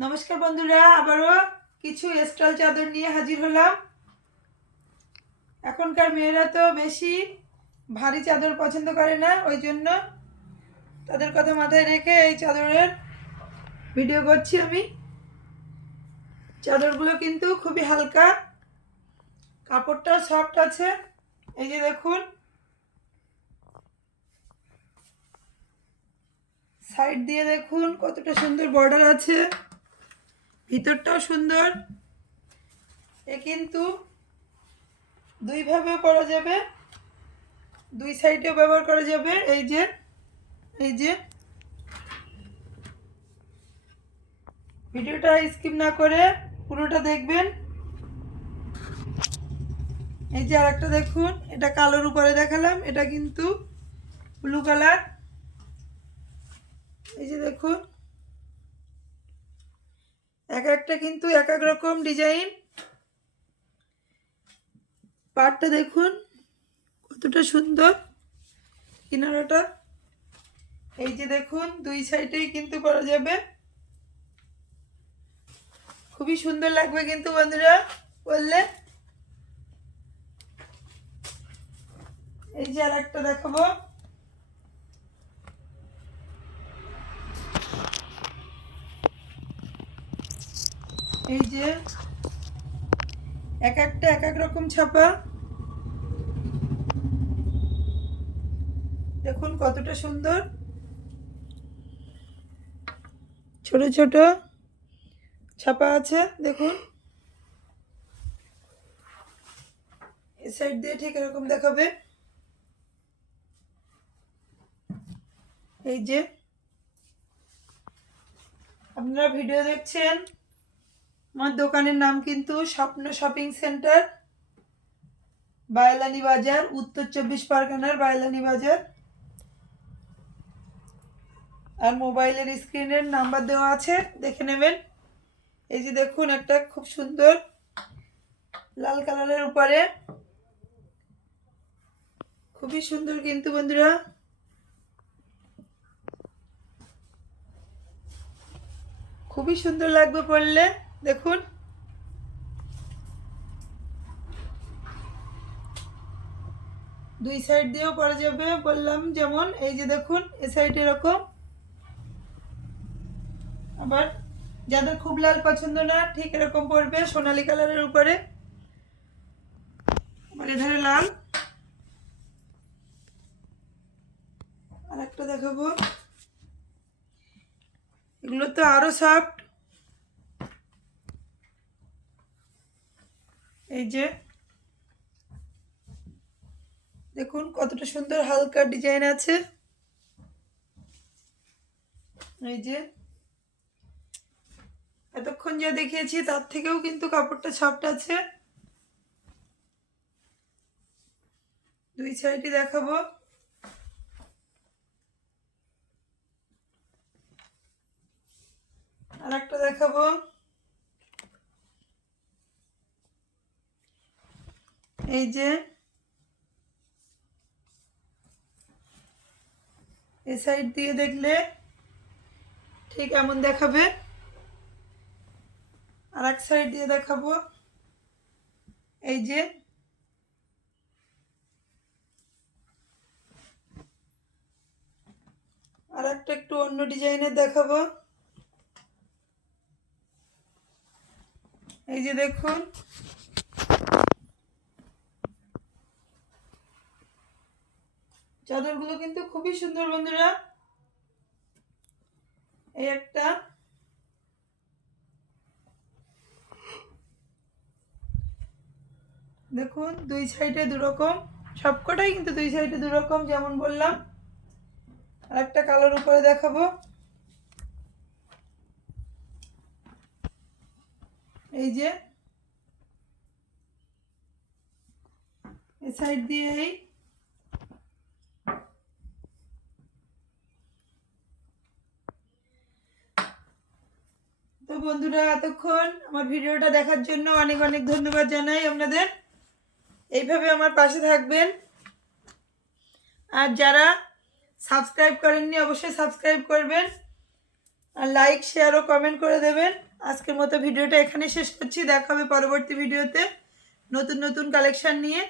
নমস্কার বন্ধুরা, আবারও কিছু স্টল চাদর নিয়ে হাজির হলাম। এখনকার মেয়েরা তো বেশি ভারী চাদর পছন্দ করে না, ওই জন্য তাদের কথা মাথায় রেখে এই চাদরের ভিডিও করছি আমি। চাদরগুলো কিন্তু খুবই হালকা, কাপড়টাও সফট আছে, এই যে দেখুন। সাইড দিয়ে দেখুন কতটা সুন্দর বর্ডার আছে। ভিতরটাও সুন্দর। এ কিন্তু দুইভাবে করা যাবে। দুই সাইডেও ব্যবহার করা যাবে। এই যে এই যে। ভিডিওটা স্কিপ না করে পুরোটা দেখবেন। এই যে আরেকটা দেখুন, এটা কালোর উপরে দেখালাম, এটা কিন্তু ব্লু কালার। এই যে দেখুন। এক একটা কিন্তু এক এক রকম ডিজাইন। পাটটা দেখুন, কতটা সুন্দর কিনারাটা। এই যে দেখুন, দুই সাইডেই কিন্তু করা যাবে। খুবই সুন্দর লাগবে কিন্তু বন্ধুরা, বললে। এই যে আর একটা দেখাবো। এই যে এক একটা এক এক রকম ছাপা। দেখুন কতটা সুন্দর। ছোট ছোট ছাপা আছে, দেখুন। এই সাইড দিয়ে ঠিক এরকম দেখাবে। এই যে আপনারা ভিডিও দেখছেন আমার দোকানের নাম কিন্তু স্বপ্ন শপিং সেন্টার, বায়লানি বাজার, উত্তর চব্বিশ পরগনার বায়লানি বাজার। আর মোবাইলের স্ক্রিনের নাম্বার দেওয়া আছে, দেখে নেবেন। এই যে দেখুন, একটা খুব সুন্দর লাল কালারের উপরে। খুবই সুন্দর কিন্তু বন্ধুরা। খুবই সুন্দর লাগবে পড়লে দেখুন। দুই সাইড দিয়েও পরা যাবে, বললাম যেমন, এই যে দেখুন, এ সাইড এরকম। আবার যাদের খুব লাল পছন্দ না, ঠিক এরকম পড়বে সোনালি কালারের উপরে। আবার এধারে লাল। আর একটা দেখাবো। এগুলো তো আরও সফট এই যে, দেখুন কতটা সুন্দর হালকা ডিজাইন আছে। এই যে, এতক্ষণ যা দেখিয়েছি তার থেকেও কিন্তু কাপড়টা সফট আছে। দুই সাইডে দেখাবো আর একটা দেখাবো এই যে এ সাইড দিয়ে দেখলে ঠিক এমন দেখাবে। আর এক সাইড দিয়ে দেখাবো। এই যে আর একটা একটু অন্য ডিজাইনের দেখাবো। এই যে দেখুন চাদরগুলো কিন্তু খুবই সুন্দর, বন্ধুরা। এই একটা। দেখুন, দুই সাইডে দুরকম। সবকটাই কিন্তু দুই সাইডে দুরকম, যেমন বললাম। আর একটা কালোর উপরে দেখাবো। এই যে। সাইড দিয়ে এই বন্ধুরা, এতক্ষণ আমার ভিডিওটা দেখার জন্য অনেক অনেক ধন্যবাদ জানাই আপনাদের। এইভাবে আমার পাশে থাকবেন। আর যারা সাবস্ক্রাইব করেননি, অবশ্যই সাবস্ক্রাইব করবেন। আর লাইক শেয়ার ও কমেন্ট করে দেবেন। আজকের মতো ভিডিওটা এখানে শেষ করছি। দেখা হবে পরবর্তী ভিডিওতে নতুন নতুন কালেকশন নিয়ে।